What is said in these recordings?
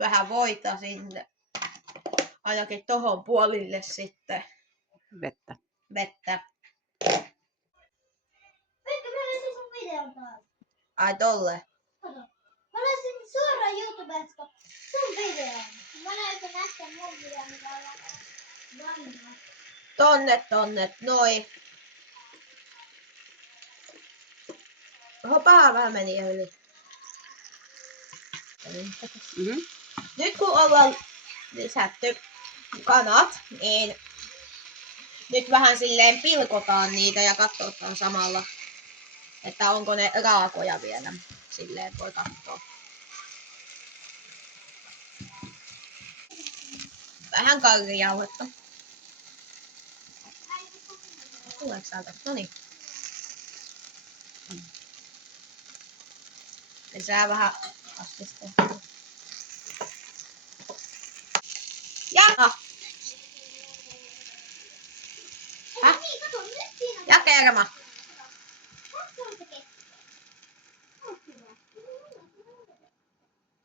vähän voita sinne. Ainakin tohon puolille sitten. Vettä. Vettä. Veikka, mä laisin sun videon taas. Ai tolle. Kato. Mä laisin suoraan YouTubesta sun videon. Mä näytän äsken mun videon, mitä ollaan vanhaa. Tonne, noin. Oho, paha vähän meni yli. Mm-hmm. Nyt kun ollaan lisätty kanat, niin nyt vähän silleen pilkotaan niitä ja katsotaan samalla, että onko ne raakoja vielä. Silleen voi katsoa. Vähän karrijauhetta. Tuleeko täältä? Noniin. Lisää vähän kastista. Ja! Häh? Niin, kato, nyt siinä on. Ja kerma. Tässä on se kekki. On hyvä.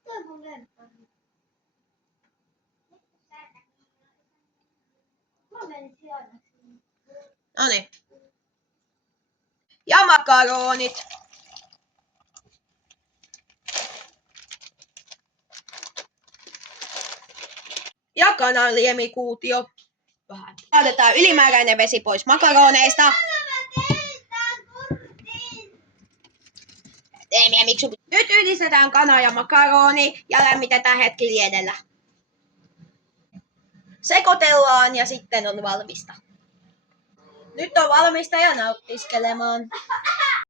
Toi on mun lemppari. Mä menin sijainnaksi. Noniin. Ja makaronit. Ja kananliemikuutio. Vähän. Otetaan ylimääräinen vesi pois makaroneista. Nyt yhdistetään kana ja makaroni ja lämmitetään hetki liedellä. Sekoitellaan ja sitten on valmista. Nyt on valmista ja nautiskelemaan.